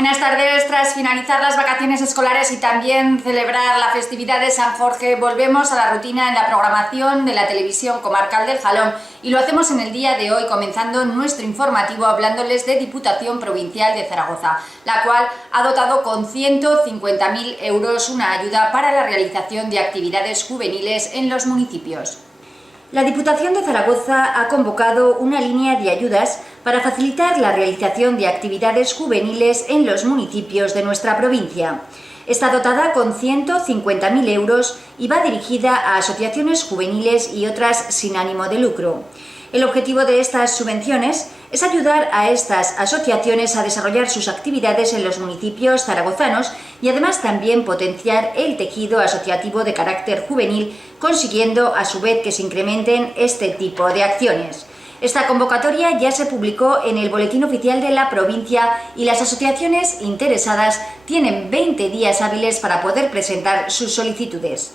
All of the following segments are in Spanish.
Buenas tardes. Tras finalizar las vacaciones escolares y también celebrar la festividad de San Jorge, volvemos a la rutina en la programación de la televisión comarcal del Jalón y lo hacemos en el día de hoy, comenzando nuestro informativo hablándoles de Diputación Provincial de Zaragoza, la cual ha dotado con 150.000 euros una ayuda para la realización de actividades juveniles en los municipios. La Diputación de Zaragoza ha convocado una línea de ayudas para facilitar la realización de actividades juveniles en los municipios de nuestra provincia. Está dotada con 150.000 euros y va dirigida a asociaciones juveniles y otras sin ánimo de lucro. El objetivo de estas subvenciones es ayudar a estas asociaciones a desarrollar sus actividades en los municipios zaragozanos y además también potenciar el tejido asociativo de carácter juvenil, consiguiendo a su vez que se incrementen este tipo de acciones. Esta convocatoria ya se publicó en el Boletín Oficial de la provincia y las asociaciones interesadas tienen 20 días hábiles para poder presentar sus solicitudes.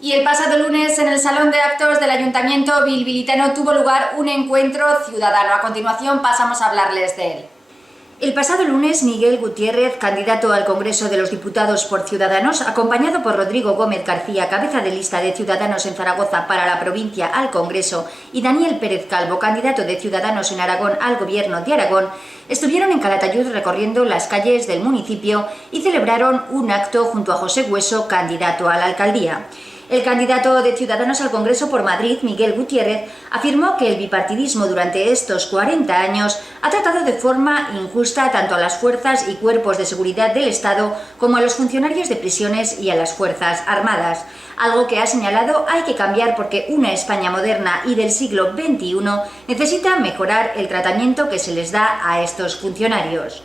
Y el pasado lunes en el Salón de Actos del Ayuntamiento bilbilitano tuvo lugar un encuentro ciudadano. A continuación pasamos a hablarles de él. El pasado lunes, Miguel Gutiérrez, candidato al Congreso de los Diputados por Ciudadanos, acompañado por Rodrigo Gómez García, cabeza de lista de Ciudadanos en Zaragoza para la provincia al Congreso, y Daniel Pérez Calvo, candidato de Ciudadanos en Aragón al Gobierno de Aragón, estuvieron en Calatayud recorriendo las calles del municipio y celebraron un acto junto a José Hueso, candidato a la alcaldía. El candidato de Ciudadanos al Congreso por Madrid, Miguel Gutiérrez, afirmó que el bipartidismo durante estos 40 años ha tratado de forma injusta tanto a las fuerzas y cuerpos de seguridad del Estado como a los funcionarios de prisiones y a las Fuerzas Armadas. Algo que ha señalado hay que cambiar porque una España moderna y del siglo XXI necesita mejorar el tratamiento que se les da a estos funcionarios.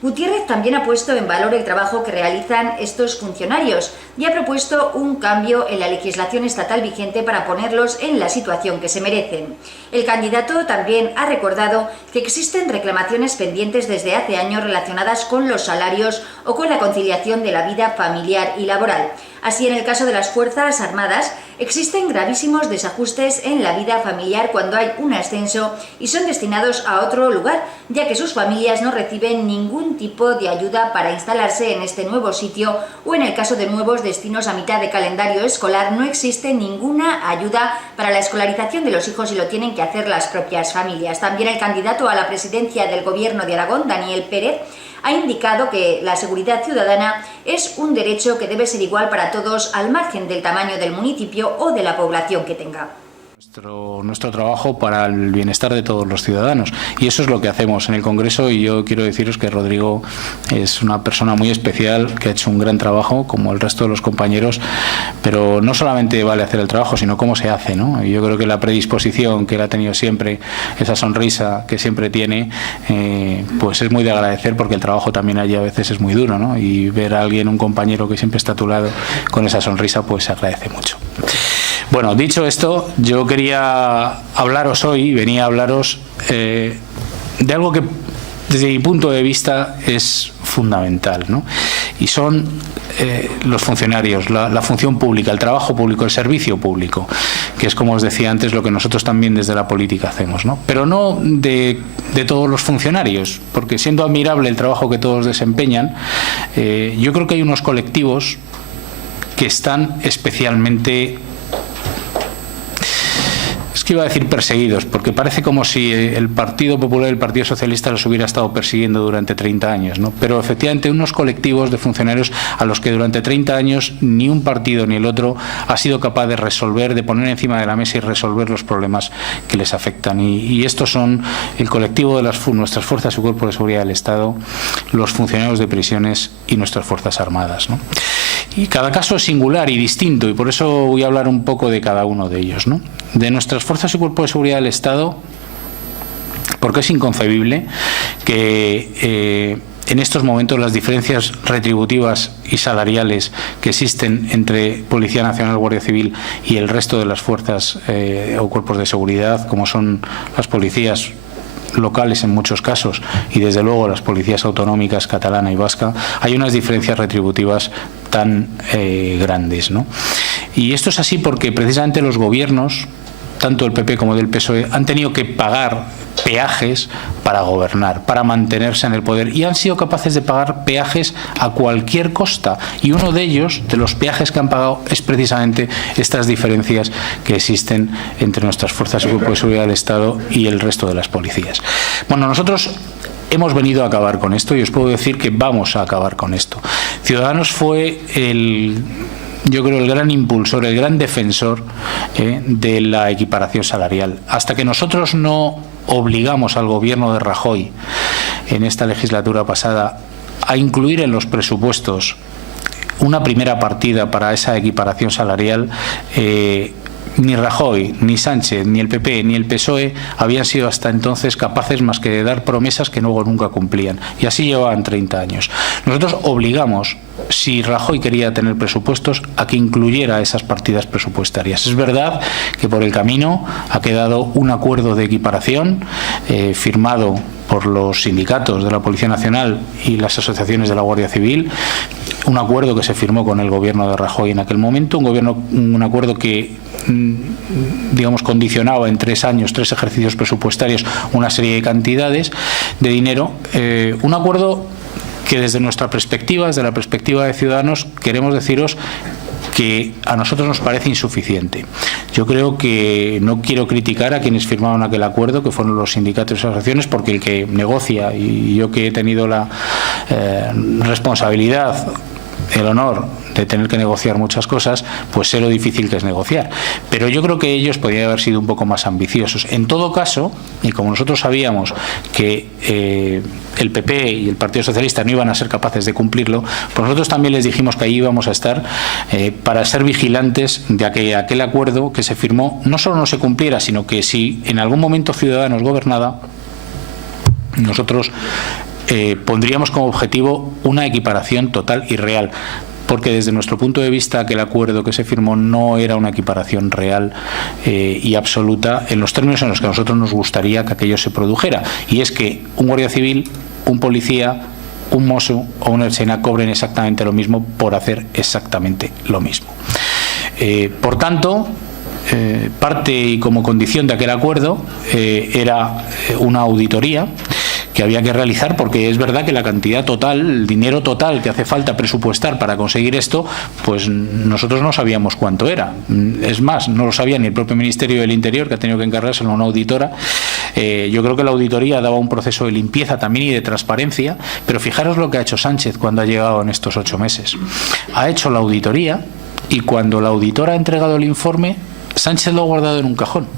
Gutiérrez también ha puesto en valor el trabajo que realizan estos funcionarios y ha propuesto un cambio en la legislación estatal vigente para ponerlos en la situación que se merecen. El candidato también ha recordado que existen reclamaciones pendientes desde hace años relacionadas con los salarios o con la conciliación de la vida familiar y laboral. Así, en el caso de las Fuerzas Armadas, existen gravísimos desajustes en la vida familiar cuando hay un ascenso y son destinados a otro lugar, ya que sus familias no reciben ningún tipo de ayuda para instalarse en este nuevo sitio, o en el caso de nuevos destinos a mitad de calendario escolar no existe ninguna ayuda para la escolarización de los hijos y lo tienen que hacer las propias familias. También el candidato a la presidencia del Gobierno de Aragón, Daniel Pérez, ha indicado que la seguridad ciudadana es un derecho que debe ser igual para todos al margen del tamaño del municipio o de la población que tenga. Nuestro trabajo para el bienestar de todos los ciudadanos, y eso es lo que hacemos en el Congreso. Y yo quiero deciros que Rodrigo es una persona muy especial que ha hecho un gran trabajo como el resto de los compañeros, pero no solamente vale hacer el trabajo sino cómo se hace, ¿no? Y yo creo que la predisposición que él ha tenido siempre, esa sonrisa que siempre tiene, pues es muy de agradecer, porque el trabajo también allí a veces es muy duro, ¿no? Y ver a alguien, un compañero que siempre está a tu lado con esa sonrisa, pues se agradece mucho. Bueno, dicho esto, yo quería hablaros hoy, venía a hablaros de algo que desde mi punto de vista es fundamental, ¿no? Y son los funcionarios, la función pública, el trabajo público, el servicio público, que es, como os decía antes, lo que nosotros también desde la política hacemos, ¿no? Pero no de todos los funcionarios, porque siendo admirable el trabajo que todos desempeñan, yo creo que hay unos colectivos que están especialmente, es que iba a decir perseguidos, porque parece como si el Partido Popular y el Partido Socialista los hubiera estado persiguiendo durante 30 años, ¿no? Pero efectivamente unos colectivos de funcionarios a los que durante 30 años ni un partido ni el otro ha sido capaz de resolver, de poner encima de la mesa y resolver los problemas que les afectan. Y estos son el colectivo de nuestras fuerzas y cuerpos de seguridad del Estado, los funcionarios de prisiones y nuestras Fuerzas Armadas, ¿no? Y cada caso es singular y distinto, y por eso voy a hablar un poco de cada uno de ellos, ¿no? De nuestras fuerzas y cuerpos de seguridad del Estado, porque es inconcebible que en estos momentos las diferencias retributivas y salariales que existen entre Policía Nacional, Guardia Civil y el resto de las fuerzas o cuerpos de seguridad, como son las policías locales en muchos casos y desde luego las policías autonómicas catalana y vasca, hay unas diferencias retributivas tan grandes, ¿no? Y esto es así porque precisamente los gobiernos, tanto del PP como del PSOE, han tenido que pagar peajes para gobernar, para mantenerse en el poder, y han sido capaces de pagar peajes a cualquier costa, y uno de ellos, de los peajes que han pagado, es precisamente estas diferencias que existen entre nuestras fuerzas y cuerpos de seguridad del Estado y el resto de las policías. Bueno, nosotros hemos venido a acabar con esto y os puedo decir que vamos a acabar con esto. Ciudadanos fue yo creo el gran impulsor, el gran defensor de la equiparación salarial. Hasta que nosotros no obligamos al gobierno de Rajoy en esta legislatura pasada a incluir en los presupuestos una primera partida para esa equiparación salarial, ni Rajoy, ni Sánchez, ni el PP, ni el PSOE habían sido hasta entonces capaces más que de dar promesas que luego nunca cumplían. Y así llevaban 30 años. Nosotros obligamos, si Rajoy quería tener presupuestos, a que incluyera esas partidas presupuestarias. Es verdad que por el camino ha quedado un acuerdo de equiparación firmado por los sindicatos de la Policía Nacional y las asociaciones de la Guardia Civil, un acuerdo que se firmó con el gobierno de Rajoy en aquel momento, un acuerdo que, digamos, condicionaba en 3 años, 3 ejercicios presupuestarios, una serie de cantidades de dinero, un acuerdo que desde nuestra perspectiva, desde la perspectiva de Ciudadanos, queremos deciros que a nosotros nos parece insuficiente. Yo creo que no quiero criticar a quienes firmaron aquel acuerdo, que fueron los sindicatos y asociaciones, porque el que negocia, y yo que he tenido la responsabilidad, el honor de tener que negociar muchas cosas, pues sé lo difícil que es negociar. Pero yo creo que ellos podrían haber sido un poco más ambiciosos. En todo caso, y como nosotros sabíamos que el PP y el Partido Socialista no iban a ser capaces de cumplirlo, pues nosotros también les dijimos que ahí íbamos a estar para ser vigilantes de que aquel acuerdo que se firmó no solo no se cumpliera, sino que si en algún momento Ciudadanos gobernaba, nosotros pondríamos como objetivo una equiparación total y real, porque desde nuestro punto de vista aquel acuerdo que se firmó no era una equiparación real y absoluta en los términos en los que a nosotros nos gustaría que aquello se produjera, y es que un guardia civil, un policía, un mosso o una ertzaina cobren exactamente lo mismo por hacer exactamente lo mismo. Por tanto, parte y como condición de aquel acuerdo era una auditoría que había que realizar, porque es verdad que la cantidad total, el dinero total que hace falta presupuestar para conseguir esto, pues nosotros no sabíamos cuánto era. Es más, no lo sabía ni el propio Ministerio del Interior, que ha tenido que encargárselo a una auditora. Yo creo que la auditoría daba un proceso de limpieza también y de transparencia, pero fijaros lo que ha hecho Sánchez cuando ha llegado en estos 8 meses. Ha hecho la auditoría y cuando la auditora ha entregado el informe, Sánchez lo ha guardado en un cajón.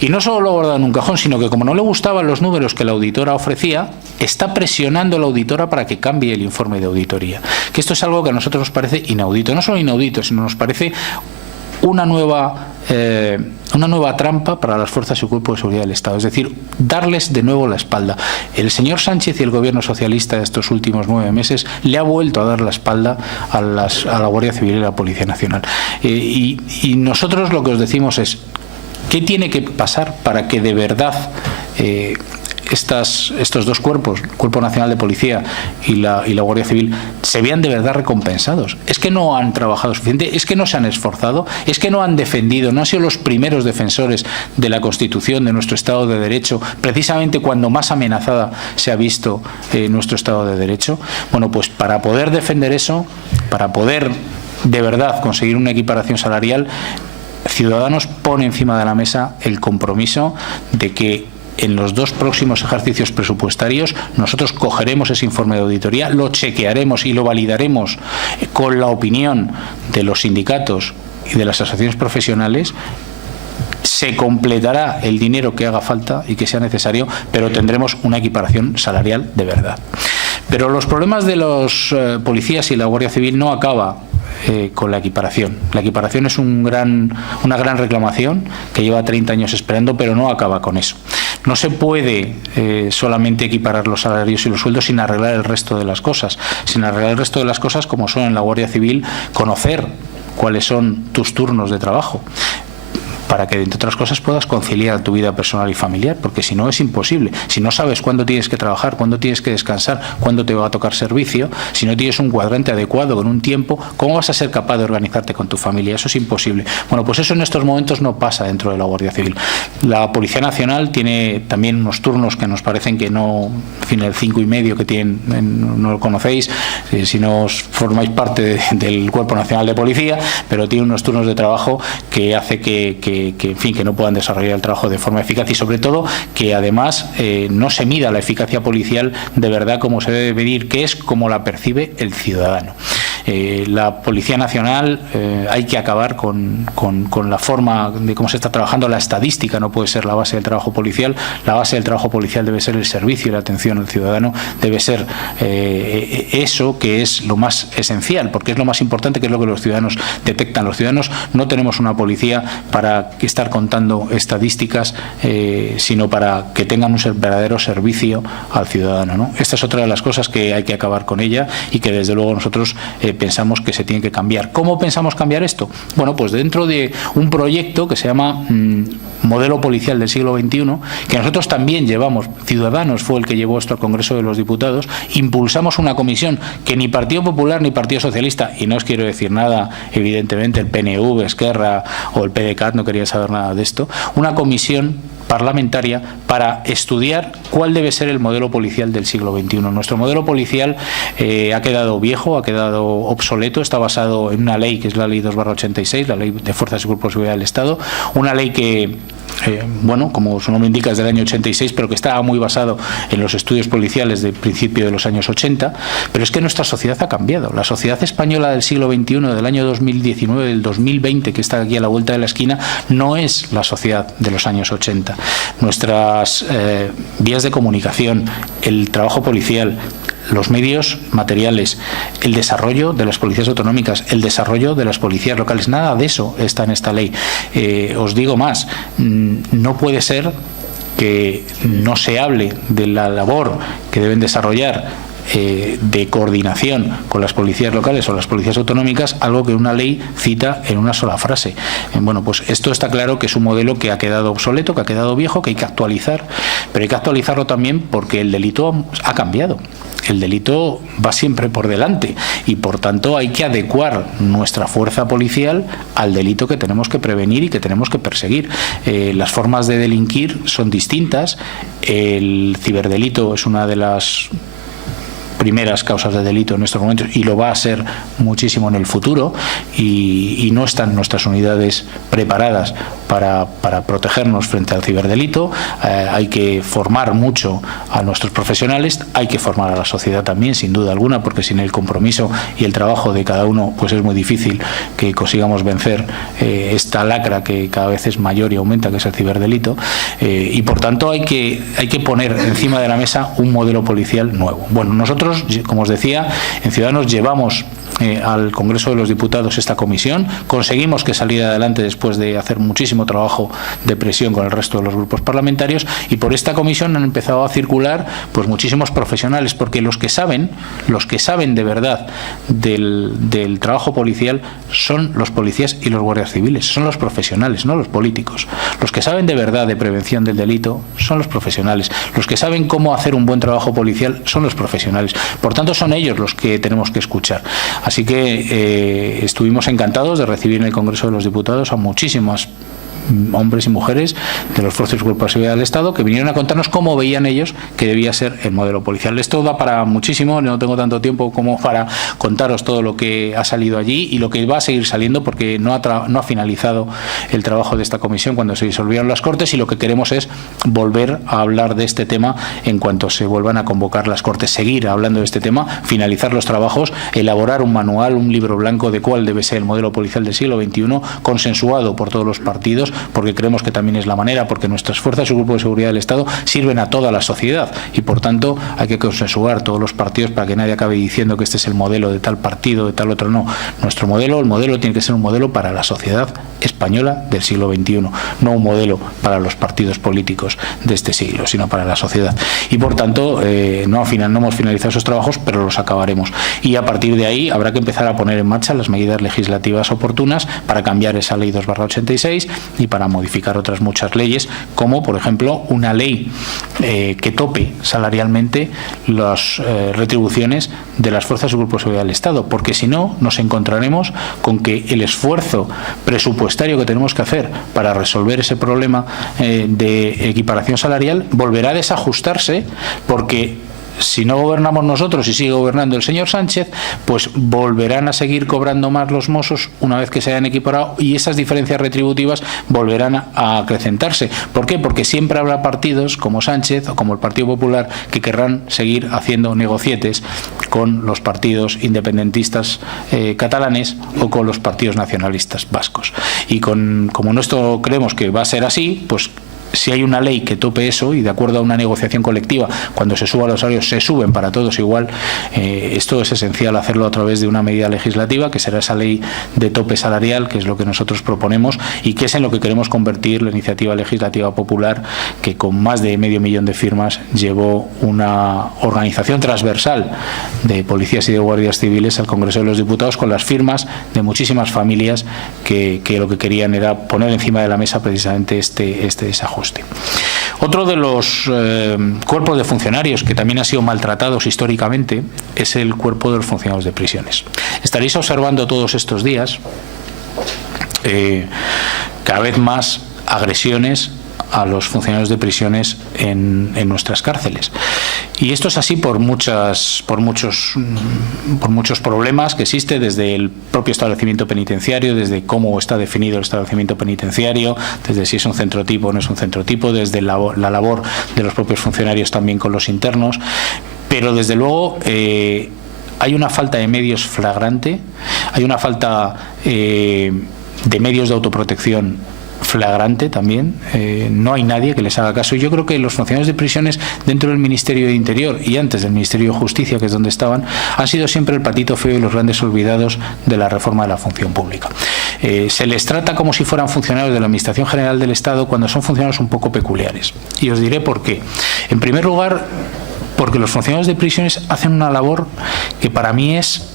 Y no solo lo ha guardado en un cajón, sino que como no le gustaban los números que la auditora ofrecía, está presionando a la auditora para que cambie el informe de auditoría. Que esto es algo que a nosotros nos parece inaudito. No solo inaudito, sino nos parece una nueva trampa para las fuerzas y cuerpos de seguridad del Estado, es decir, darles de nuevo la espalda. El señor Sánchez y el gobierno socialista de estos últimos 9 meses le ha vuelto a dar la espalda a la Guardia Civil y a la Policía Nacional. Y nosotros lo que os decimos es: ¿qué tiene que pasar para que de verdad estos dos cuerpos, el Cuerpo Nacional de Policía y la Guardia Civil, se vean de verdad recompensados? Es que no han trabajado suficiente, es que no se han esforzado, es que no han defendido, no han sido los primeros defensores de la Constitución, de nuestro Estado de Derecho, precisamente cuando más amenazada se ha visto nuestro Estado de Derecho. Bueno, pues para poder defender eso, para poder de verdad conseguir una equiparación salarial, Ciudadanos pone encima de la mesa el compromiso de que en los 2 próximos ejercicios presupuestarios nosotros cogeremos ese informe de auditoría, lo chequearemos y lo validaremos con la opinión de los sindicatos y de las asociaciones profesionales. Se completará el dinero que haga falta y que sea necesario, pero tendremos una equiparación salarial de verdad. Pero los problemas de los policías y la Guardia Civil no acaba con la equiparación. La equiparación es una gran reclamación que lleva 30 años esperando, pero no acaba con eso. No se puede solamente equiparar los salarios y los sueldos sin arreglar el resto de las cosas. Sin arreglar el resto de las cosas, como son en la Guardia Civil, conocer cuáles son tus turnos de trabajo. para que, entre otras cosas, puedas conciliar tu vida personal y familiar, porque si no es imposible. Si no sabes cuándo tienes que trabajar, cuándo tienes que descansar, cuándo te va a tocar servicio, si no tienes un cuadrante adecuado con un tiempo, ¿cómo vas a ser capaz de organizarte con tu familia? Eso es imposible. Bueno, pues eso en estos momentos no pasa dentro de la Guardia Civil. La Policía Nacional tiene también unos turnos que nos parecen que no, en fin, el 5,5 que tienen, no lo conocéis, si no os formáis parte del Cuerpo Nacional de Policía, pero tiene unos turnos de trabajo que hace que en fin, que no puedan desarrollar el trabajo de forma eficaz y, sobre todo, que además no se mida la eficacia policial de verdad como se debe medir, que es como la percibe el ciudadano. La Policía Nacional, hay que acabar con la forma de cómo se está trabajando. La estadística no puede ser la base del trabajo policial. La base del trabajo policial debe ser el servicio y la atención al ciudadano. Debe ser eso que es lo más esencial, porque es lo más importante, que es lo que los ciudadanos detectan. Los ciudadanos no tenemos una policía para estar contando estadísticas, sino para que tengan un verdadero servicio al ciudadano, ¿no? Esta es otra de las cosas que hay que acabar con ella y que desde luego nosotros pensamos que se tiene que cambiar. ¿Cómo pensamos cambiar esto? Bueno, pues dentro de un proyecto que se llama Modelo Policial del siglo XXI, que nosotros también llevamos, Ciudadanos fue el que llevó esto al Congreso de los Diputados, impulsamos una comisión que ni Partido Popular ni Partido Socialista, y no os quiero decir nada, evidentemente el PNV, Esquerra o el PDeCAT no quería saber nada de esto, una comisión parlamentaria para estudiar cuál debe ser el modelo policial del siglo XXI. Nuestro modelo policial ha quedado viejo, ha quedado obsoleto, está basado en una ley que es la Ley 2/86, la Ley de Fuerzas y Cuerpos de Seguridad del Estado, una ley que, bueno, como su nombre indica, es del año 86, pero que estaba muy basado en los estudios policiales del principio de los años 80, pero es que nuestra sociedad ha cambiado. La sociedad española del siglo XXI, del año 2019, del 2020, que está aquí a la vuelta de la esquina, no es la sociedad de los años 80. Nuestras vías de comunicación, el trabajo policial, los medios materiales, el desarrollo de las policías autonómicas, el desarrollo de las policías locales, nada de eso está en esta ley. Os digo más, no puede ser que no se hable de la labor que deben desarrollar de coordinación con las policías locales o las policías autonómicas, algo que una ley cita en una sola frase. Bueno, pues esto está claro que es un modelo que ha quedado obsoleto, que ha quedado viejo, que hay que actualizar, pero hay que actualizarlo también porque el delito ha cambiado. El delito va siempre por delante y, por tanto, hay que adecuar nuestra fuerza policial al delito que tenemos que prevenir y que tenemos que perseguir. Las formas de delinquir son distintas. El ciberdelito es una de las primeras causas de delito en estos momentos y lo va a ser muchísimo en el futuro y no están nuestras unidades preparadas para protegernos frente al ciberdelito. Hay que formar mucho a nuestros profesionales, hay que formar a la sociedad también, sin duda alguna, porque sin el compromiso y el trabajo de cada uno pues es muy difícil que consigamos vencer esta lacra que cada vez es mayor y aumenta, que es el ciberdelito, y por tanto hay que poner encima de la mesa un modelo policial nuevo. Bueno, nosotros, como os decía, en Ciudadanos llevamos al Congreso de los Diputados esta comisión, conseguimos que saliera adelante después de hacer muchísimo trabajo de presión con el resto de los grupos parlamentarios, y por esta comisión han empezado a circular pues muchísimos profesionales, porque los que saben de verdad del trabajo policial son los policías y los guardias civiles, son los profesionales, no los políticos. Los que saben de verdad de prevención del delito son los profesionales, los que saben cómo hacer un buen trabajo policial son los profesionales, por tanto son ellos los que tenemos que escuchar. Así que estuvimos encantados de recibir en el Congreso de los Diputados a muchísimos hombres y mujeres de los fuerzas y cuerpos de seguridad del Estado que vinieron a contarnos cómo veían ellos que debía ser el modelo policial. Esto da para muchísimo, no tengo tanto tiempo como para contaros todo lo que ha salido allí y lo que va a seguir saliendo, porque no ha finalizado el trabajo de esta comisión cuando se disolvieron las Cortes, y lo que queremos es volver a hablar de este tema en cuanto se vuelvan a convocar las Cortes, seguir hablando de este tema, finalizar los trabajos, elaborar un manual, un libro blanco de cuál debe ser el modelo policial del siglo XXI, consensuado por todos los partidos, porque creemos que también es la manera, porque nuestras fuerzas y grupos de seguridad del Estado sirven a toda la sociedad y, por tanto, hay que consensuar todos los partidos para que nadie acabe diciendo que este es el modelo de tal partido, de tal otro. No, nuestro modelo, el modelo tiene que ser un modelo para la sociedad española del siglo XXI, no un modelo para los partidos políticos de este siglo, sino para la sociedad. Y, por tanto, no hemos finalizado esos trabajos, pero los acabaremos. Y a partir de ahí habrá que empezar a poner en marcha las medidas legislativas oportunas para cambiar esa ley 2/86 y para modificar otras muchas leyes, como por ejemplo una ley que tope salarialmente las retribuciones de las fuerzas y grupos de seguridad del Estado, porque si no nos encontraremos con que el esfuerzo presupuestario que tenemos que hacer para resolver ese problema de equiparación salarial volverá a desajustarse, porque si no gobernamos nosotros y sigue gobernando el señor Sánchez, pues volverán a seguir cobrando más los mossos una vez que se hayan equiparado, y esas diferencias retributivas volverán a acrecentarse. ¿Por qué? Porque siempre habrá partidos como Sánchez o como el Partido Popular que querrán seguir haciendo negocietes con los partidos independentistas catalanes o con los partidos nacionalistas vascos. Y como nuestro creemos que va a ser así, pues si hay una ley que tope eso, y de acuerdo a una negociación colectiva, cuando se suban los salarios se suben para todos igual, esto es esencial hacerlo a través de una medida legislativa, que será esa ley de tope salarial, que es lo que nosotros proponemos y que es en lo que queremos convertir la iniciativa legislativa popular, que con más de 500.000 de firmas llevó una organización transversal de policías y de guardias civiles al Congreso de los Diputados, con las firmas de muchísimas familias que lo que querían era poner encima de la mesa precisamente este desajuste. Otro de los cuerpos de funcionarios que también ha sido maltratados históricamente es el cuerpo de los funcionarios de prisiones. Estaréis observando todos estos días cada vez más agresiones a los funcionarios de prisiones en nuestras cárceles, y esto es así por muchos problemas que existe desde el propio establecimiento penitenciario, desde cómo está definido el establecimiento penitenciario, desde si es un centro tipo o no es un centro tipo, desde la labor de los propios funcionarios también con los internos, pero desde luego hay una falta de medios flagrante, hay una falta de medios de autoprotección flagrante también. No hay nadie que les haga caso, y yo creo que los funcionarios de prisiones dentro del Ministerio de Interior y antes del Ministerio de Justicia, que es donde estaban, han sido siempre el patito feo y los grandes olvidados de la reforma de la función pública. Se les trata como si fueran funcionarios de la Administración General del Estado, cuando son funcionarios un poco peculiares, y os diré por qué. En primer lugar, porque los funcionarios de prisiones hacen una labor que para mí es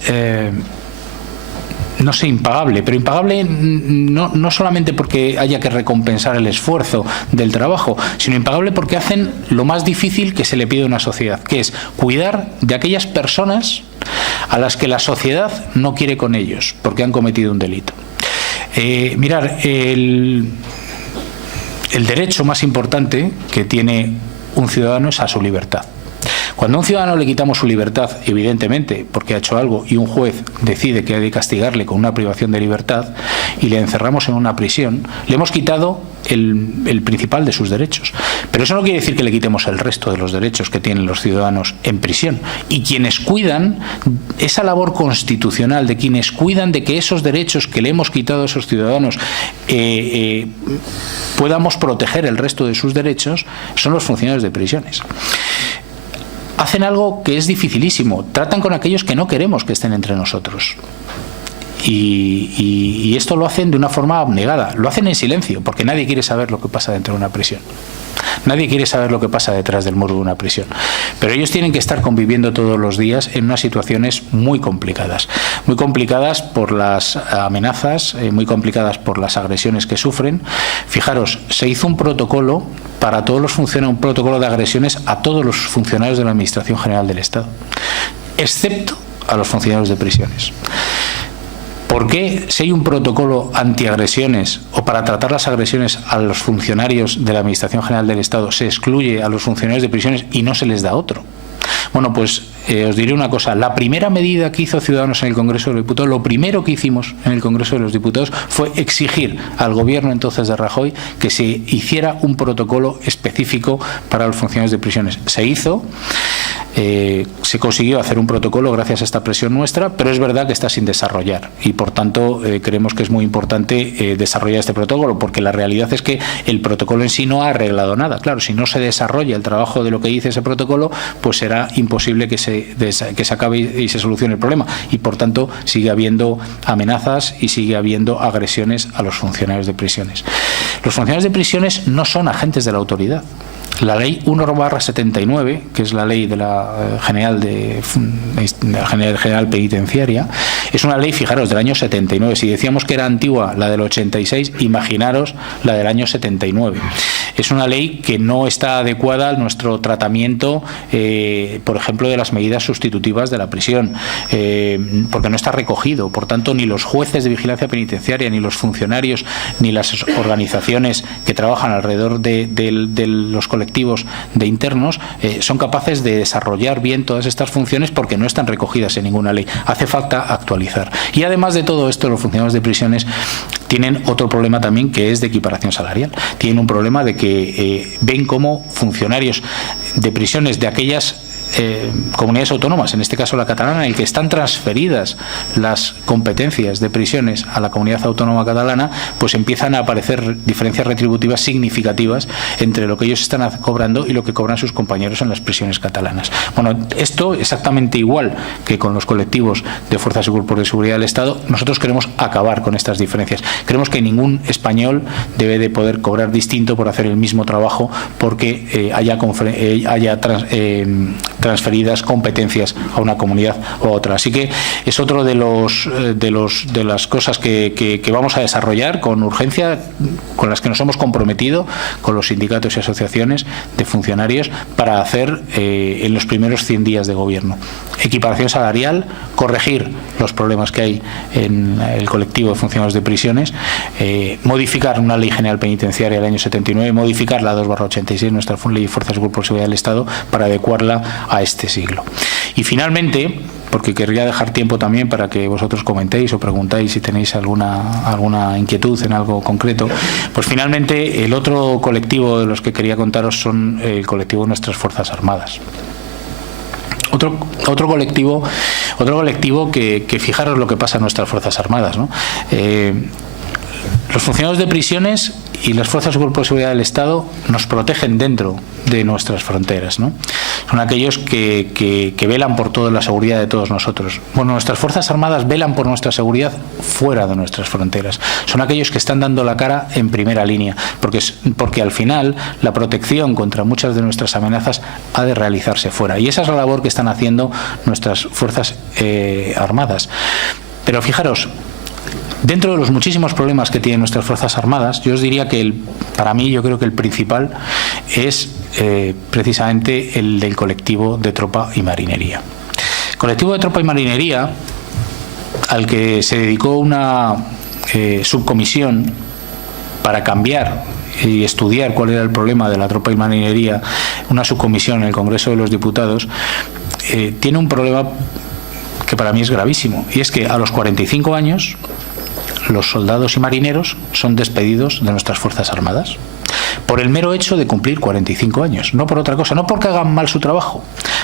no sé, impagable, pero impagable no solamente porque haya que recompensar el esfuerzo del trabajo, sino impagable porque hacen lo más difícil que se le pide a una sociedad, que es cuidar de aquellas personas a las que la sociedad no quiere con ellos porque han cometido un delito. Mirar, el derecho más importante que tiene un ciudadano es a su libertad. Cuando a un ciudadano le quitamos su libertad, evidentemente porque ha hecho algo, y un juez decide que hay que castigarle con una privación de libertad y le encerramos en una prisión, le hemos quitado el principal de sus derechos. Pero eso no quiere decir que le quitemos el resto de los derechos que tienen los ciudadanos en prisión. Y quienes cuidan esa labor constitucional, de quienes cuidan de que esos derechos que le hemos quitado a esos ciudadanos podamos proteger el resto de sus derechos, son los funcionarios de prisiones. Hacen algo que es dificilísimo, tratan con aquellos que no queremos que estén entre nosotros. Y esto lo hacen de una forma abnegada, lo hacen en silencio, porque nadie quiere saber lo que pasa dentro de una prisión. Nadie quiere saber lo que pasa detrás del muro de una prisión. Pero ellos tienen que estar conviviendo todos los días en unas situaciones muy complicadas por las amenazas, muy complicadas por las agresiones que sufren. Fijaros, se hizo un protocolo para todos los funcionarios, un protocolo de agresiones a todos los funcionarios de la Administración General del Estado, excepto a los funcionarios de prisiones. ¿Por qué, si hay un protocolo antiagresiones o para tratar las agresiones a los funcionarios de la Administración General del Estado, se excluye a los funcionarios de prisiones y no se les da otro? Bueno, pues os diré una cosa. La primera medida que hizo Ciudadanos en el Congreso de los Diputados, lo primero que hicimos en el Congreso de los Diputados fue exigir al gobierno entonces de Rajoy que se hiciera un protocolo específico para los funcionarios de prisiones. Se hizo, se consiguió hacer un protocolo gracias a esta presión nuestra, pero es verdad que está sin desarrollar y por tanto creemos que es muy importante desarrollar este protocolo, porque la realidad es que el protocolo en sí no ha arreglado nada. Claro, si no se desarrolla el trabajo de lo que dice ese protocolo, pues será imposible que se acabe y se solucione el problema, y por tanto sigue habiendo amenazas y sigue habiendo agresiones a los funcionarios de prisiones. Los funcionarios de prisiones no son agentes de la autoridad. La ley 1/79, que es la ley de la General General Penitenciaria, es una ley, fijaros, del año 79. Si decíamos que era antigua la del 86, imaginaros la del año 79. Es una ley que no está adecuada a nuestro tratamiento, por ejemplo, de las medidas sustitutivas de la prisión, porque no está recogido. Por tanto, ni los jueces de vigilancia penitenciaria, ni los funcionarios, ni las organizaciones que trabajan alrededor de los colectivos de internos son capaces de desarrollar bien todas estas funciones porque no están recogidas en ninguna ley. Hace falta actualizar. Y además de todo esto, los funcionarios de prisiones tienen otro problema también, que es de equiparación salarial. Tienen un problema de que ven cómo funcionarios de prisiones de aquellas comunidades autónomas, en este caso la catalana, en el que están transferidas las competencias de prisiones a la comunidad autónoma catalana, pues empiezan a aparecer diferencias retributivas significativas entre lo que ellos están cobrando y lo que cobran sus compañeros en las prisiones catalanas. Bueno, esto exactamente igual que con los colectivos de fuerzas y cuerpos de seguridad del Estado. Nosotros queremos acabar con estas diferencias. Creemos que ningún español debe de poder cobrar distinto por hacer el mismo trabajo porque haya transferidas competencias a una comunidad u otra. Así que es otro de las cosas que vamos a desarrollar con urgencia, con las que nos hemos comprometido con los sindicatos y asociaciones de funcionarios para hacer en los primeros 100 días de gobierno. Equiparación salarial, corregir los problemas que hay en el colectivo de funcionarios de prisiones, modificar una ley general penitenciaria del año 79, modificar la 2/86, nuestra ley de fuerzas y cuerpos de seguridad del Estado, para adecuarla a este siglo. Y finalmente, porque querría dejar tiempo también para que vosotros comentéis o preguntáis si tenéis alguna inquietud en algo concreto, pues finalmente el otro colectivo de los que quería contaros son el colectivo de nuestras Fuerzas Armadas. Otro colectivo que fijaros lo que pasa en nuestras Fuerzas Armadas, ¿no? Los funcionarios de prisiones y las fuerzas y cuerpos de seguridad del Estado nos protegen dentro de nuestras fronteras, ¿no? Son aquellos que velan por toda la seguridad de todos nosotros. Bueno, nuestras Fuerzas Armadas velan por nuestra seguridad fuera de nuestras fronteras. Son aquellos que están dando la cara en primera línea, porque al final la protección contra muchas de nuestras amenazas ha de realizarse fuera. Y esa es la labor que están haciendo nuestras Fuerzas Armadas. Pero fijaros, dentro de los muchísimos problemas que tienen nuestras Fuerzas Armadas, yo os diría que para mí yo creo que el principal es precisamente el del colectivo de tropa y marinería. El colectivo de tropa y marinería, al que se dedicó una subcomisión para cambiar y estudiar cuál era el problema de la tropa y marinería, una subcomisión en el Congreso de los Diputados, tiene un problema que para mí es gravísimo, y es que a los 45 años los soldados y marineros son despedidos de nuestras Fuerzas Armadas por el mero hecho de cumplir 45 años, no por otra cosa, no porque hagan mal su trabajo,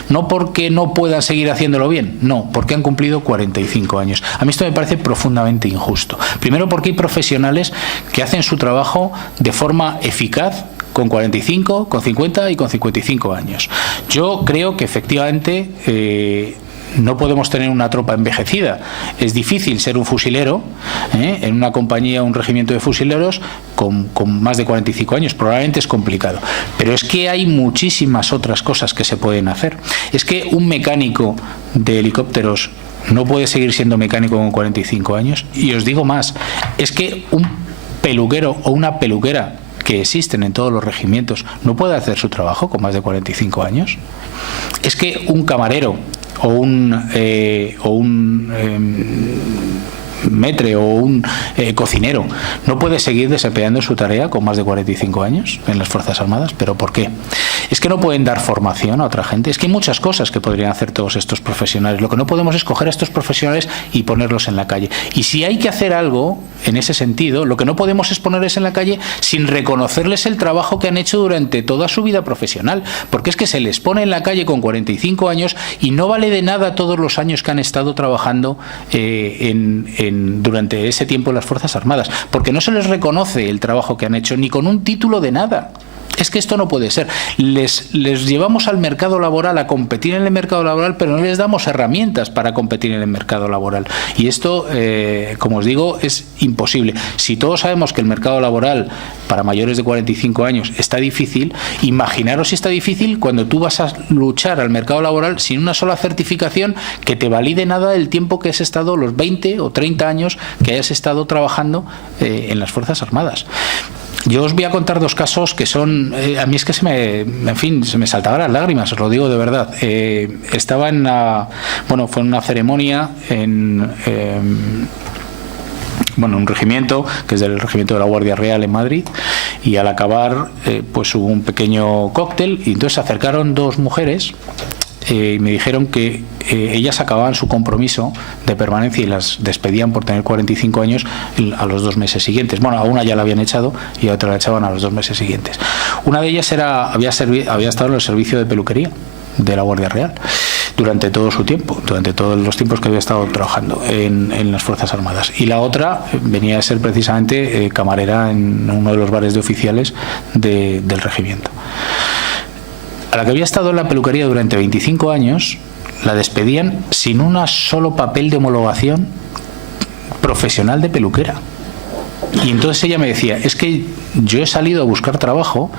no porque no puedan seguir haciéndolo bien, no, porque han cumplido 45 años. A mí esto me parece profundamente injusto. Primero porque hay profesionales que hacen su trabajo de forma eficaz con 45, con 50 y con 55 años. Yo creo que efectivamente no podemos tener una tropa envejecida. Es difícil ser un fusilero en una compañía o un regimiento de fusileros con más de 45 años. Probablemente es complicado. Pero es que hay muchísimas otras cosas que se pueden hacer. Es que un mecánico de helicópteros no puede seguir siendo mecánico con 45 años. Y os digo más, es que un peluquero o una peluquera que existen en todos los regimientos no puede hacer su trabajo con más de 45 años. Es que un camarero o un metre o un cocinero no puede seguir desempeñando su tarea con más de 45 años en las Fuerzas Armadas. ¿Pero por qué? Es que no pueden dar formación a otra gente. Es que hay muchas cosas que podrían hacer todos estos profesionales. Lo que no podemos es coger a estos profesionales y ponerlos en la calle. Y si hay que hacer algo en ese sentido, lo que no podemos es ponerles en la calle sin reconocerles el trabajo que han hecho durante toda su vida profesional, porque es que se les pone en la calle con 45 años y no vale de nada todos los años que han estado trabajando durante ese tiempo en las Fuerzas Armadas, porque no se les reconoce el trabajo que han hecho ni con un título de nada. Es que esto no puede ser. Les llevamos al mercado laboral a competir en el mercado laboral, pero no les damos herramientas para competir en el mercado laboral. Y esto, como os digo, es imposible. Si todos sabemos que el mercado laboral para mayores de 45 años está difícil, imaginaros si está difícil cuando tú vas a luchar al mercado laboral sin una sola certificación que te valide nada del tiempo que has estado, los 20 o 30 años que hayas estado trabajando en las Fuerzas Armadas. Yo os voy a contar dos casos que son, a mí es que se me saltaban las lágrimas, os lo digo de verdad. Estaba fue en una ceremonia en un regimiento, que es del regimiento de la Guardia Real en Madrid, y al acabar pues hubo un pequeño cóctel y entonces se acercaron dos mujeres y me dijeron que ellas acababan su compromiso de permanencia y las despedían por tener 45 años a los 2 meses siguientes. Bueno, a una ya la habían echado y a otra la echaban a los 2 meses siguientes. Una de ellas había estado en el servicio de peluquería de la Guardia Real durante todo su tiempo, durante todos los tiempos que había estado trabajando en las Fuerzas Armadas. Y la otra venía a ser precisamente camarera en uno de los bares de oficiales del regimiento. A la que había estado en la peluquería durante 25 años, la despedían sin un solo papel de homologación profesional de peluquera. Y entonces ella me decía, es que yo he salido a buscar trabajo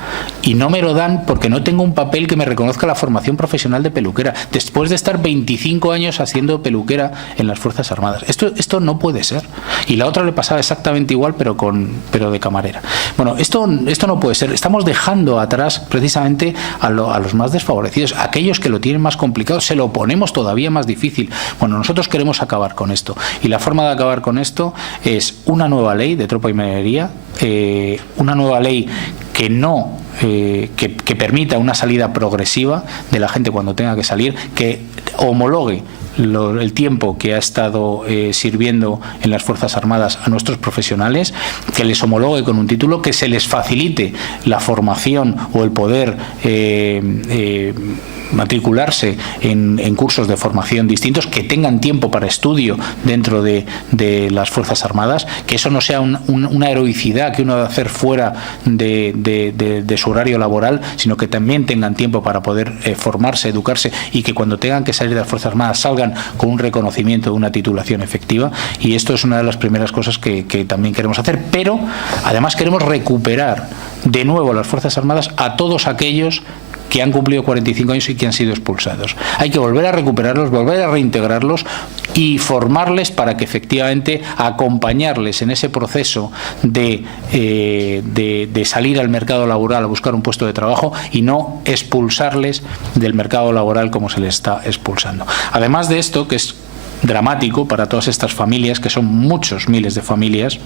y no me lo dan porque no tengo un papel que me reconozca la formación profesional de peluquera, después de estar 25 años haciendo peluquera en las Fuerzas Armadas. Esto no puede ser. Y la otra le pasaba exactamente igual, pero de camarera. Bueno, esto no puede ser. Estamos dejando atrás precisamente a los más desfavorecidos, aquellos que lo tienen más complicado, se lo ponemos todavía más difícil. Bueno, nosotros queremos acabar con esto. Y la forma de acabar con esto es una nueva ley de tropa y minería, una nueva ley que permita una salida progresiva de la gente cuando tenga que salir, que homologue el tiempo que ha estado sirviendo en las Fuerzas Armadas a nuestros profesionales, que les homologue con un título, que se les facilite la formación o el poder matricularse en cursos de formación distintos, que tengan tiempo para estudio dentro de las Fuerzas Armadas, que eso no sea una heroicidad que uno debe hacer fuera de su horario laboral, sino que también tengan tiempo para poder formarse, educarse, y que cuando tengan que salir de las Fuerzas Armadas salgan con un reconocimiento de una titulación efectiva. Y esto es una de las primeras cosas que también queremos hacer, pero además queremos recuperar de nuevo las Fuerzas Armadas a todos aquellos que han cumplido 45 años y que han sido expulsados. Hay que volver a recuperarlos, volver a reintegrarlos y formarles para que efectivamente acompañarles en ese proceso de salir al mercado laboral a buscar un puesto de trabajo y no expulsarles del mercado laboral como se les está expulsando. Además de esto, que es dramático para todas estas familias, que son muchos miles de familias,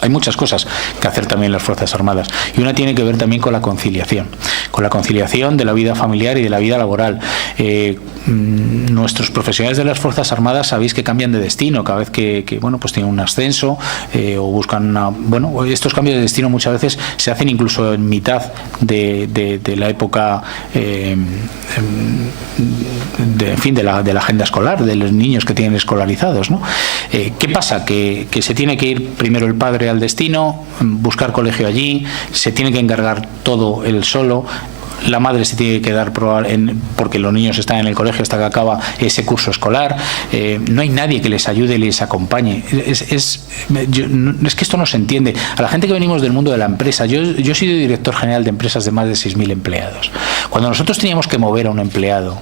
hay muchas cosas que hacer también en las Fuerzas Armadas, y una tiene que ver también con la conciliación de la vida familiar y de la vida laboral. Nuestros profesionales de las Fuerzas Armadas sabéis que cambian de destino cada vez que pues tienen un ascenso o buscan estos cambios de destino muchas veces se hacen incluso en mitad de la época de la agenda escolar, de los niños que tienen escolarizados, ¿no? ¿Qué pasa? Que se tiene que ir primero el padre al destino, buscar colegio allí, se tiene que encargar todo él solo. La madre se tiene que quedar porque los niños están en el colegio hasta que acaba ese curso escolar. No hay nadie que les ayude y les acompañe. Es que esto no se entiende. A la gente que venimos del mundo de la empresa, yo he sido director general de empresas de más de 6.000 empleados. Cuando nosotros teníamos que mover a un empleado,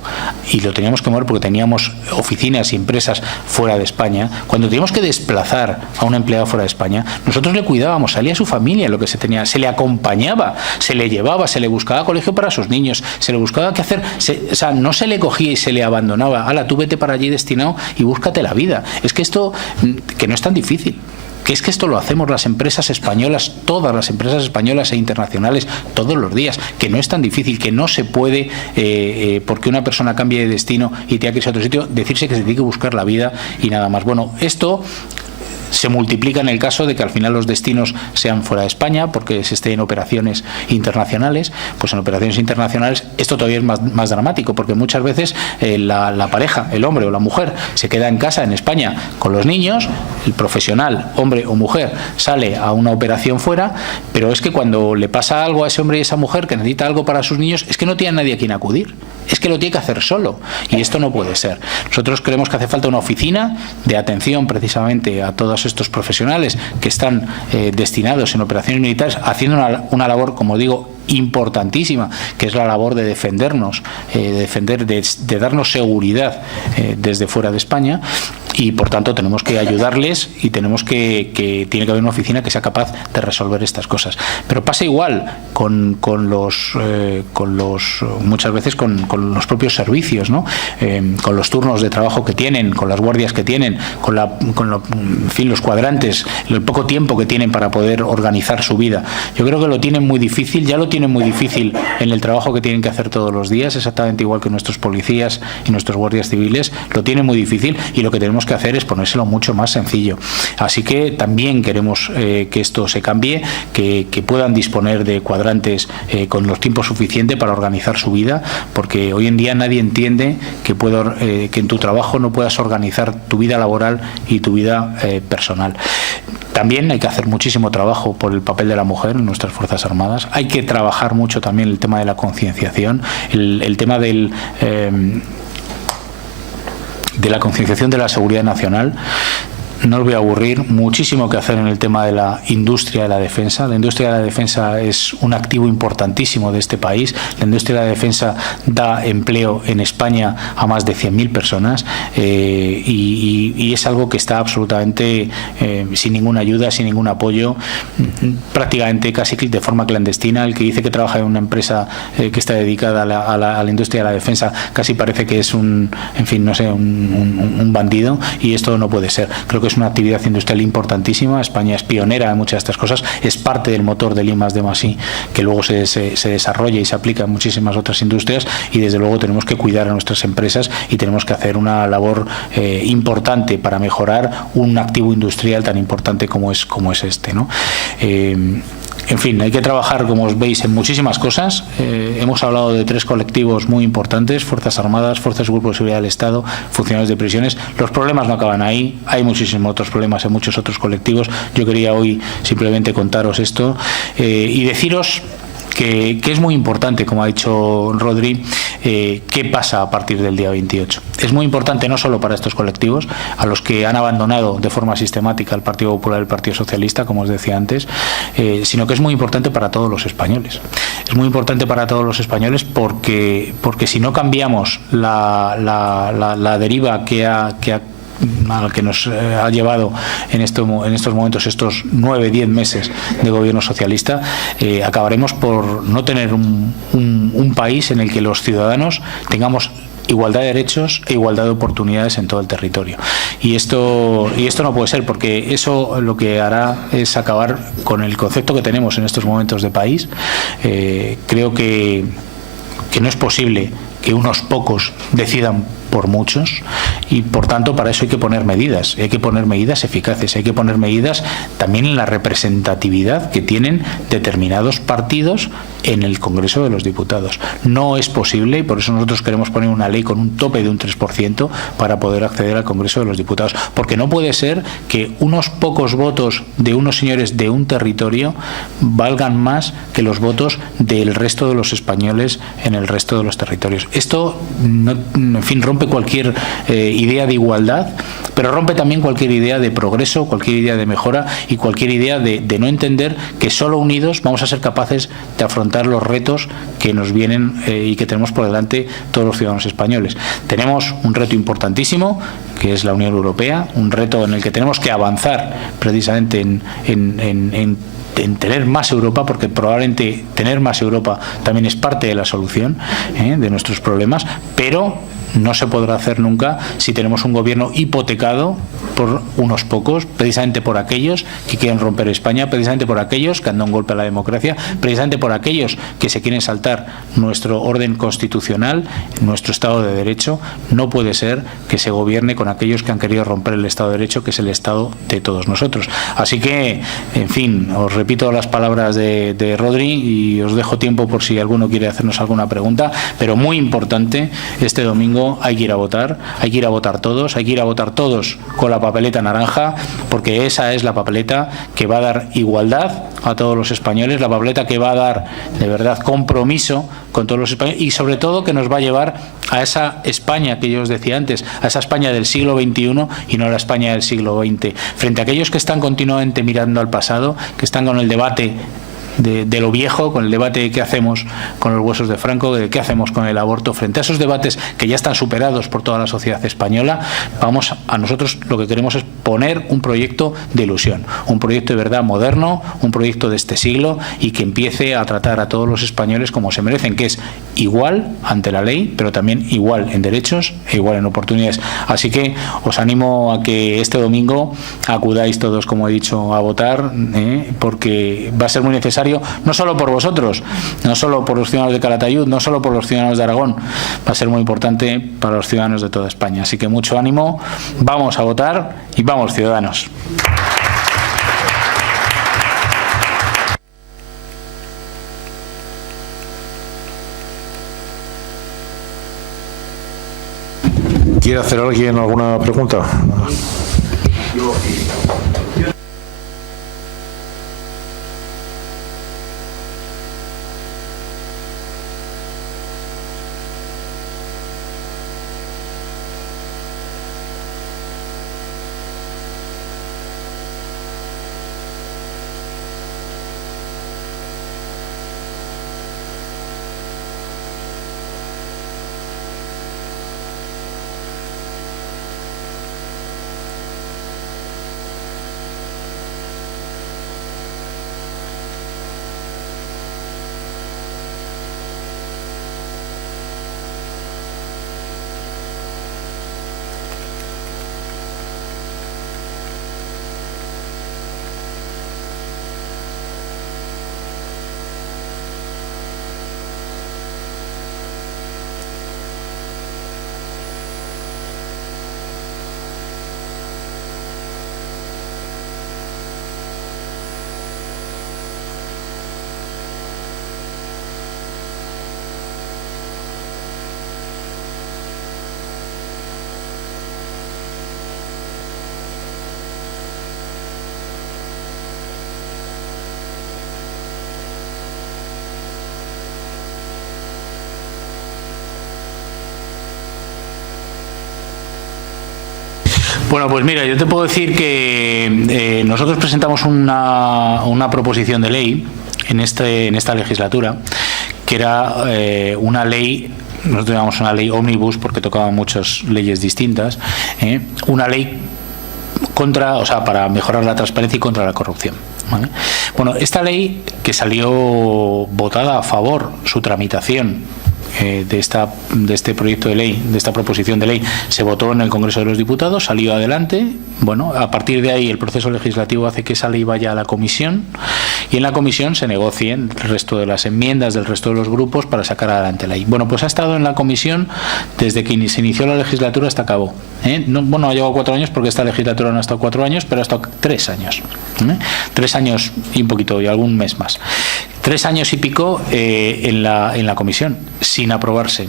y lo teníamos que mover porque teníamos oficinas y empresas fuera de España, cuando teníamos que desplazar a un empleado fuera de España, nosotros le cuidábamos, salía su familia, lo que se tenía, se le acompañaba, se le llevaba, se le buscaba colegio para sus niños, se le buscaba qué hacer, no se le cogía y se le abandonaba. Ala, tú vete para allí destinado y búscate la vida. Es que esto, que no es tan difícil, que es que esto lo hacemos las empresas españolas, todas las empresas españolas e internacionales, todos los días, que no es tan difícil, que no se puede, porque una persona cambie de destino y tenga que irse a otro sitio, decirse que se tiene que buscar la vida y nada más. Bueno, esto se multiplica en el caso de que al final los destinos sean fuera de España, porque se esté en operaciones internacionales. Pues en operaciones internacionales esto todavía es más dramático, porque muchas veces la pareja, el hombre o la mujer, se queda en casa en España con los niños, el profesional, hombre o mujer, sale a una operación fuera, pero es que cuando le pasa algo a ese hombre y esa mujer que necesita algo para sus niños, es que no tiene a nadie a quien acudir, es que lo tiene que hacer solo, y esto no puede ser. Nosotros creemos que hace falta una oficina de atención precisamente a todos estos profesionales que están destinados en operaciones militares, haciendo una labor, como digo, importantísima, que es la labor de defendernos, de darnos seguridad desde fuera de España, y por tanto tenemos que ayudarles y tenemos que tiene que haber una oficina que sea capaz de resolver estas cosas. Pero pasa igual con los muchas veces con los propios servicios, ¿no? Con los turnos de trabajo que tienen, con las guardias que tienen, en fin, los cuadrantes, el poco tiempo que tienen para poder organizar su vida. Yo creo que lo tienen muy difícil, ya lo tienen muy difícil en el trabajo que tienen que hacer todos los días, exactamente igual que nuestros policías y nuestros guardias civiles, lo tienen muy difícil, y lo que tenemos que hacer es ponérselo mucho más sencillo. Así que también queremos que esto se cambie, que puedan disponer de cuadrantes con los tiempos suficientes para organizar su vida, porque hoy en día nadie entiende que en tu trabajo no puedas organizar tu vida laboral y tu vida personal. También hay que hacer muchísimo trabajo por el papel de la mujer en nuestras Fuerzas Armadas. Hay que trabajar mucho también el tema de la concienciación, el tema de la concienciación de la seguridad nacional. No os voy a aburrir, muchísimo que hacer en el tema de la industria de la defensa. La industria de la defensa es un activo importantísimo de este país. La industria de la defensa da empleo en España a más de 100.000 personas y es algo que está absolutamente sin ninguna ayuda, sin ningún apoyo, prácticamente casi de forma clandestina. El que dice que trabaja en una empresa que está dedicada a la industria de la defensa casi parece que es un bandido, y esto no puede ser. Creo que es una actividad industrial importantísima. España es pionera en muchas de estas cosas, es parte del motor del I+D+I, que luego se desarrolla y se aplica en muchísimas otras industrias, y desde luego tenemos que cuidar a nuestras empresas y tenemos que hacer una labor importante para mejorar un activo industrial tan importante como es este, ¿no? En fin, hay que trabajar, como os veis, en muchísimas cosas. Hemos hablado de 3 colectivos muy importantes: Fuerzas Armadas, Fuerzas y Cuerpos de Seguridad del Estado, funcionarios de prisiones. Los problemas no acaban ahí, hay muchísimos otros problemas en muchos otros colectivos. Yo quería hoy simplemente contaros esto y deciros que es muy importante, como ha dicho Rodri, qué pasa a partir del día 28. Es muy importante no solo para estos colectivos, a los que han abandonado de forma sistemática el Partido Popular y el Partido Socialista, como os decía antes, sino que es muy importante para todos los españoles. Es muy importante para todos los españoles porque si no cambiamos la deriva al que nos ha llevado en estos momentos, estos 9-10 meses de gobierno socialista, acabaremos por no tener un país en el que los ciudadanos tengamos igualdad de derechos e igualdad de oportunidades en todo el territorio. Y esto no puede ser, porque eso lo que hará es acabar con el concepto que tenemos en estos momentos de país. Creo que no es posible que unos pocos decidan por muchos, y por tanto para eso hay que poner medidas, hay que poner medidas eficaces, hay que poner medidas también en la representatividad que tienen determinados partidos en el Congreso de los Diputados. No es posible, y por eso nosotros queremos poner una ley con un tope de un 3% para poder acceder al Congreso de los Diputados, porque no puede ser que unos pocos votos de unos señores de un territorio valgan más que los votos del resto de los españoles en el resto de los territorios. Esto, en fin, rompe cualquier idea de igualdad, pero rompe también cualquier idea de progreso, cualquier idea de mejora y cualquier idea de no entender que solo unidos vamos a ser capaces de afrontar los retos que nos vienen y que tenemos por delante todos los ciudadanos españoles. Tenemos un reto importantísimo, que es la Unión Europea, un reto en el que tenemos que avanzar precisamente en tener más Europa, porque probablemente tener más Europa también es parte de la solución de nuestros problemas, pero no se podrá hacer nunca si tenemos un gobierno hipotecado por unos pocos, precisamente por aquellos que quieren romper España, precisamente por aquellos que han dado un golpe a la democracia, precisamente por aquellos que se quieren saltar nuestro orden constitucional, nuestro Estado de Derecho. No puede ser que se gobierne con aquellos que han querido romper el Estado de Derecho, que es el Estado de todos nosotros. Así que, en fin, os repito las palabras de Rodri y os dejo tiempo por si alguno quiere hacernos alguna pregunta, pero muy importante este domingo domingo hay que ir a votar, hay que ir a votar todos, hay que ir a votar todos con la papeleta naranja, porque esa es la papeleta que va a dar igualdad a todos los españoles, la papeleta que va a dar de verdad compromiso con todos los españoles y sobre todo que nos va a llevar a esa España que yo os decía antes, a esa España del siglo XXI y no a la España del siglo XX. Frente a aquellos que están continuamente mirando al pasado, que están con el debate de lo viejo, con el debate de qué hacemos con los huesos de Franco, de qué hacemos con el aborto, frente a esos debates que ya están superados por toda la sociedad española, a nosotros lo que queremos es poner un proyecto de ilusión, un proyecto de verdad moderno, un proyecto de este siglo y que empiece a tratar a todos los españoles como se merecen, que es igual ante la ley, pero también igual en derechos e igual en oportunidades. Así que os animo a que este domingo acudáis todos, como he dicho, a votar, porque va a ser muy necesario, no solo por vosotros, no solo por los ciudadanos de Calatayud, no solo por los ciudadanos de Aragón, va a ser muy importante para los ciudadanos de toda España. Así que mucho ánimo, vamos a votar y vamos, ciudadanos. ¿Quiere hacer alguien alguna pregunta? Bueno, pues mira, yo te puedo decir que nosotros presentamos una proposición de ley en esta legislatura, que era una ley, nosotros llamamos una ley ómnibus porque tocaban muchas leyes distintas, una ley para mejorar la transparencia y contra la corrupción, ¿vale? Bueno, esta ley que salió votada a favor, su tramitación de este proyecto de ley, de esta proposición de ley, se votó en el Congreso de los Diputados, salió adelante. Bueno, a partir de ahí el proceso legislativo hace que esa ley vaya a la comisión y en la comisión se negocien el resto de las enmiendas del resto de los grupos para sacar adelante la ley. Bueno, pues ha estado en la comisión desde que se inició la legislatura hasta acabó. Ha llevado 4 años porque esta legislatura no ha estado 4 años, pero ha estado 3 años. 3 años y un poquito, y algún mes más. 3 años y pico en la comisión, sin aprobarse.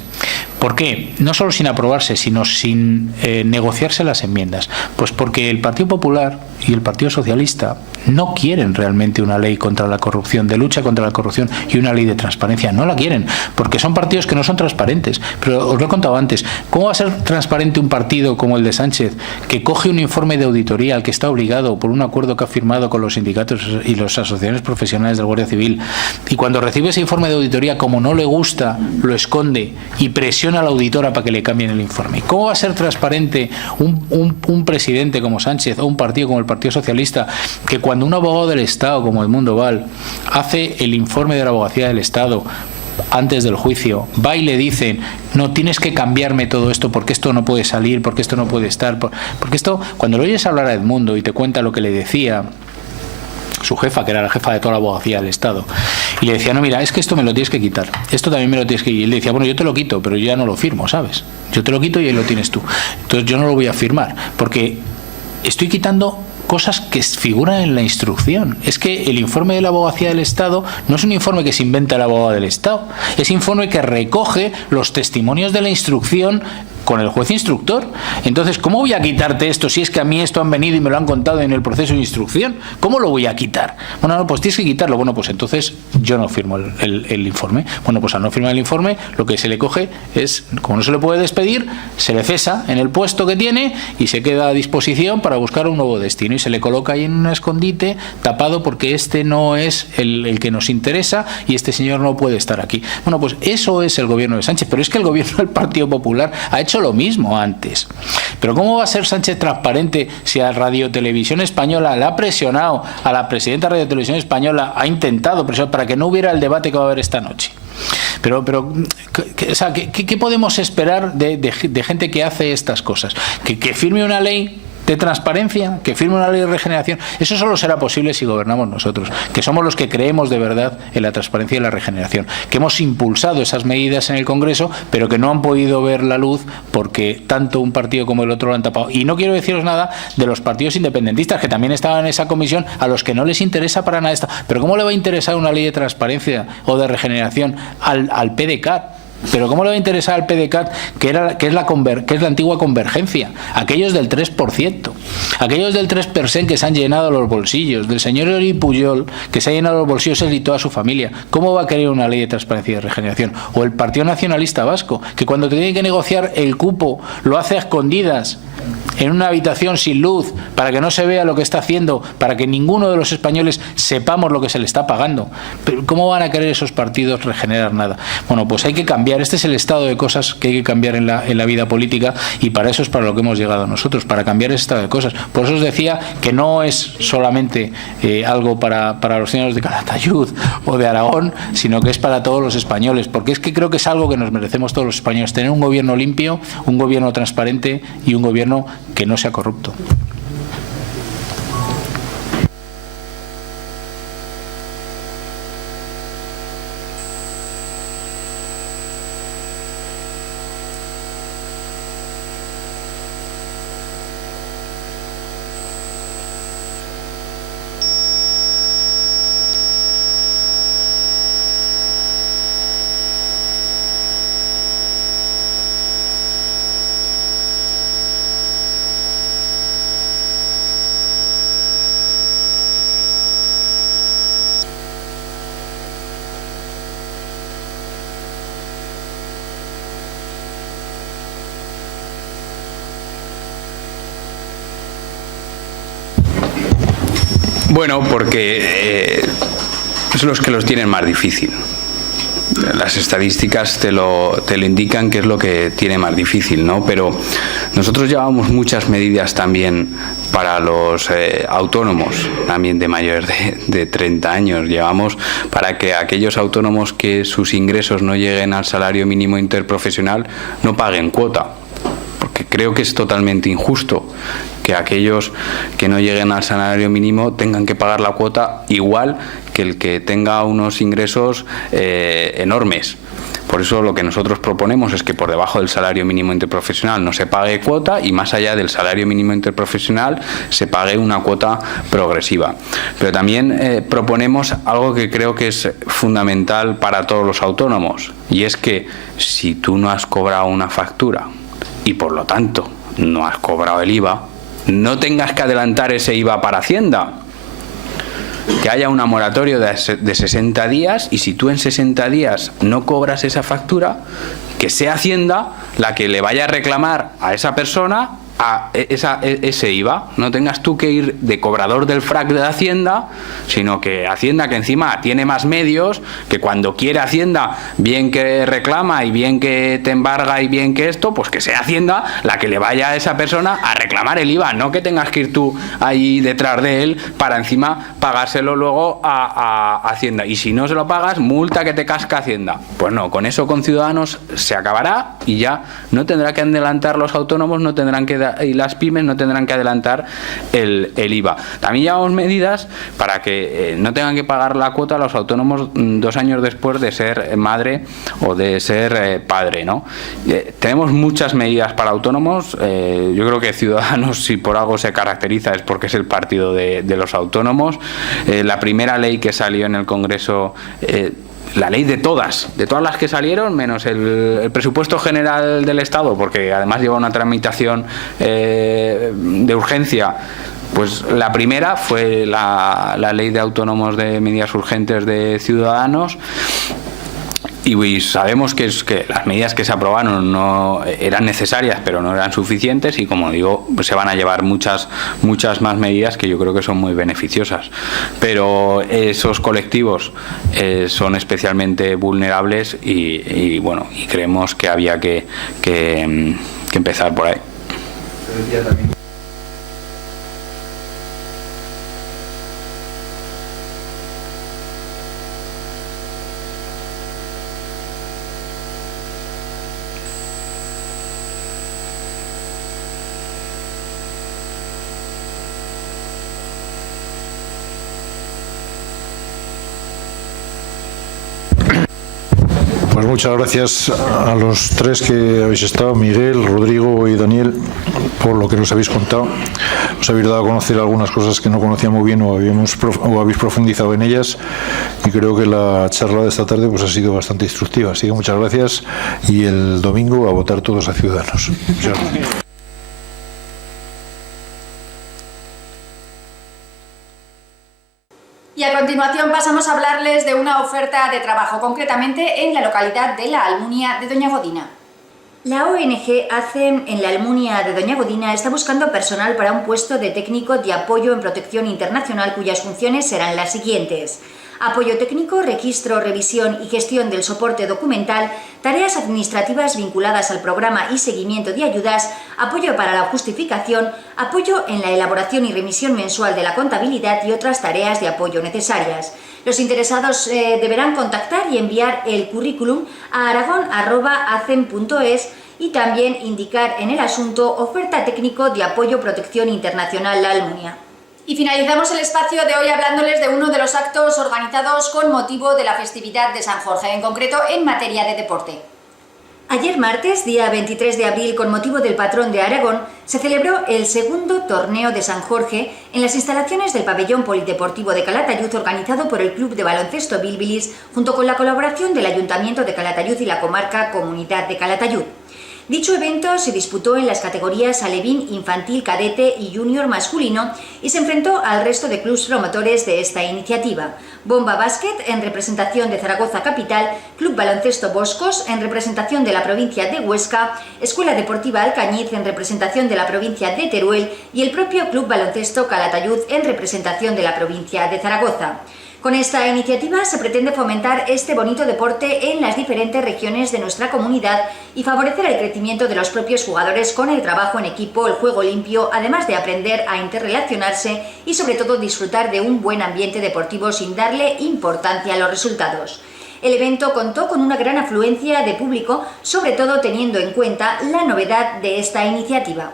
¿Por qué? No solo sin aprobarse, sino sin negociarse las enmiendas. Pues porque el Partido Popular y el Partido Socialista no quieren realmente una ley contra la corrupción, de lucha contra la corrupción y una ley de transparencia. No la quieren, porque son partidos que no son transparentes. Pero os lo he contado antes, ¿cómo va a ser transparente un partido como el de Sánchez, que coge un informe de auditoría al que está obligado por un acuerdo que ha firmado con los sindicatos y las asociaciones profesionales del Guardia Civil, y cuando recibe ese informe de auditoría, como no le gusta, lo esconde y presiona a la auditora para que le cambien el informe? ¿Cómo va a ser transparente un presidente como Sánchez o un partido como el Partido Socialista, que cuando un abogado del Estado como Edmundo Val hace el informe de la abogacía del Estado antes del juicio, va y le dicen: no, tienes que cambiarme todo esto porque esto no puede salir, porque esto no puede estar, porque esto, cuando lo oyes hablar a Edmundo y te cuenta lo que le decía su jefa, que era la jefa de toda la abogacía del Estado, y le decía: no, mira, es que esto me lo tienes que quitar, esto también me lo tienes que... Y él le decía: bueno, yo te lo quito, pero yo ya no lo firmo, ¿sabes? Yo te lo quito y ahí lo tienes tú. Entonces yo no lo voy a firmar, porque estoy quitando cosas que figuran en la instrucción. Es que el informe de la abogacía del Estado no es un informe que se inventa el abogado del Estado, es un informe que recoge los testimonios de la instrucción con el juez instructor. Entonces, ¿cómo voy a quitarte esto si es que a mí esto han venido y me lo han contado en el proceso de instrucción? ¿Cómo lo voy a quitar? Bueno, no, pues tienes que quitarlo. Bueno, pues entonces yo no firmo el informe. Bueno, pues al no firmar el informe, lo que se le coge es, como no se le puede despedir, se le cesa en el puesto que tiene y se queda a disposición para buscar un nuevo destino y se le coloca ahí en un escondite tapado porque este no es el que nos interesa y este señor no puede estar aquí. Bueno, pues eso es el gobierno de Sánchez, pero es que el gobierno del Partido Popular ha hecho lo mismo antes. Pero ¿cómo va a ser Sánchez transparente si a Radio Televisión Española le ha presionado, a la presidenta de Radio Televisión Española ha intentado presionar para que no hubiera el debate que va a haber esta noche? Pero o sea, ¿qué podemos esperar de gente que hace estas cosas? ¿Que firme una ley de transparencia, que firme una ley de regeneración? Eso solo será posible si gobernamos nosotros, que somos los que creemos de verdad en la transparencia y la regeneración, que hemos impulsado esas medidas en el Congreso, pero que no han podido ver la luz porque tanto un partido como el otro lo han tapado. Y no quiero deciros nada de los partidos independentistas, que también estaban en esa comisión, a los que no les interesa para nada esto. Pero ¿cómo le va a interesar una ley de transparencia o de regeneración al PDeCAT? Pero ¿cómo le va a interesar al PDeCAT, que es la antigua Convergencia? Aquellos del 3%, aquellos del 3% que se han llenado los bolsillos, del señor Ori Pujol, que se ha llenado los bolsillos él y toda su familia. ¿Cómo va a querer una ley de transparencia y de regeneración? O el Partido Nacionalista Vasco, que cuando tiene que negociar el cupo lo hace a escondidas, en una habitación sin luz, para que no se vea lo que está haciendo, para que ninguno de los españoles sepamos lo que se le está pagando. Pero ¿cómo van a querer esos partidos regenerar nada? Bueno, pues hay que cambiar. Este es el estado de cosas que hay que cambiar en la vida política, y para eso es para lo que hemos llegado nosotros, para cambiar ese estado de cosas. Por eso os decía que no es solamente algo para los señores de Calatayud o de Aragón, sino que es para todos los españoles, porque es que creo que es algo que nos merecemos todos los españoles, tener un gobierno limpio, un gobierno transparente y un gobierno que no sea corrupto. Bueno, porque son los que los tienen más difícil. Las estadísticas te lo indican, que es lo que tiene más difícil, ¿no? Pero nosotros llevamos muchas medidas también para los autónomos, también de mayores de 30 años. Llevamos para que aquellos autónomos que sus ingresos no lleguen al salario mínimo interprofesional no paguen cuota, porque creo que es totalmente injusto que aquellos que no lleguen al salario mínimo tengan que pagar la cuota igual que el que tenga unos ingresos enormes. Por eso lo que nosotros proponemos es que por debajo del salario mínimo interprofesional no se pague cuota, y más allá del salario mínimo interprofesional se pague una cuota progresiva. Pero también proponemos algo que creo que es fundamental para todos los autónomos, y es que si tú no has cobrado una factura y por lo tanto no has cobrado el IVA, no tengas que adelantar ese IVA para Hacienda. Que haya una moratoria de 60 días, y si tú en 60 días no cobras esa factura, que sea Hacienda la que le vaya a reclamar a esa persona ese IVA. No tengas tú que ir de cobrador del FRAC de Hacienda, sino que Hacienda, que encima tiene más medios, que cuando quiere Hacienda, bien que reclama y bien que te embarga y bien que esto, pues que sea Hacienda la que le vaya a esa persona a reclamar el IVA, no que tengas que ir tú ahí detrás de él para encima pagárselo luego a Hacienda. Y si no se lo pagas, multa que te casca Hacienda. Pues no, con eso con Ciudadanos se acabará, y ya no tendrá que adelantar los autónomos, no tendrán que, y las pymes no tendrán que adelantar el IVA. También llevamos medidas para que no tengan que pagar la cuota a los autónomos 2 años después de ser madre o de ser padre, ¿no? Tenemos muchas medidas para autónomos. Yo creo que Ciudadanos, si por algo se caracteriza, es porque es el partido de los autónomos. La primera ley que salió en el Congreso la ley de todas las que salieron, menos el presupuesto general del Estado, porque además lleva una tramitación de urgencia. Pues la primera fue la ley de autónomos de medidas urgentes de Ciudadanos. Y sabemos que las medidas que se aprobaron no eran necesarias, pero no eran suficientes, y como digo, pues se van a llevar muchas más medidas que yo creo que son muy beneficiosas. Pero esos colectivos son especialmente vulnerables y creemos que había que empezar por ahí. Pues muchas gracias a los tres que habéis estado, Miguel, Rodrigo y Daniel, por lo que nos habéis contado. Os habéis dado a conocer algunas cosas que no conocía muy bien o habéis profundizado en ellas, y creo que la charla de esta tarde pues ha sido bastante instructiva. Así que muchas gracias, y el domingo a votar todos a Ciudadanos. Muchas gracias. Y a continuación pasamos a hablarles de una oferta de trabajo, concretamente en la localidad de La Almunia de Doña Godina. La ONG ACEM en La Almunia de Doña Godina está buscando personal para un puesto de técnico de apoyo en protección internacional, cuyas funciones serán las siguientes: apoyo técnico, registro, revisión y gestión del soporte documental, tareas administrativas vinculadas al programa y seguimiento de ayudas, apoyo para la justificación, apoyo en la elaboración y remisión mensual de la contabilidad y otras tareas de apoyo necesarias. Los interesados deberán contactar y enviar el currículum a aragon@acem.es y también indicar en el asunto oferta técnico de apoyo protección internacional La Almunia. Y finalizamos el espacio de hoy hablándoles de uno de los actos organizados con motivo de la festividad de San Jorge, en concreto en materia de deporte. Ayer martes, día 23 de abril, con motivo del patrón de Aragón, se celebró el segundo torneo de San Jorge en las instalaciones del pabellón polideportivo de Calatayud, organizado por el Club de Baloncesto Bilbilis, junto con la colaboración del Ayuntamiento de Calatayud y la comarca Comunidad de Calatayud. Dicho evento se disputó en las categorías alevín, infantil, cadete y junior masculino y se enfrentó al resto de clubes promotores de esta iniciativa: Bomba Básquet en representación de Zaragoza Capital, Club Baloncesto Boscos en representación de la provincia de Huesca, Escuela Deportiva Alcañiz en representación de la provincia de Teruel y el propio Club Baloncesto Calatayud en representación de la provincia de Zaragoza. Con esta iniciativa se pretende fomentar este bonito deporte en las diferentes regiones de nuestra comunidad y favorecer el crecimiento de los propios jugadores con el trabajo en equipo, el juego limpio, además de aprender a interrelacionarse y sobre todo disfrutar de un buen ambiente deportivo sin darle importancia a los resultados. El evento contó con una gran afluencia de público, sobre todo teniendo en cuenta la novedad de esta iniciativa.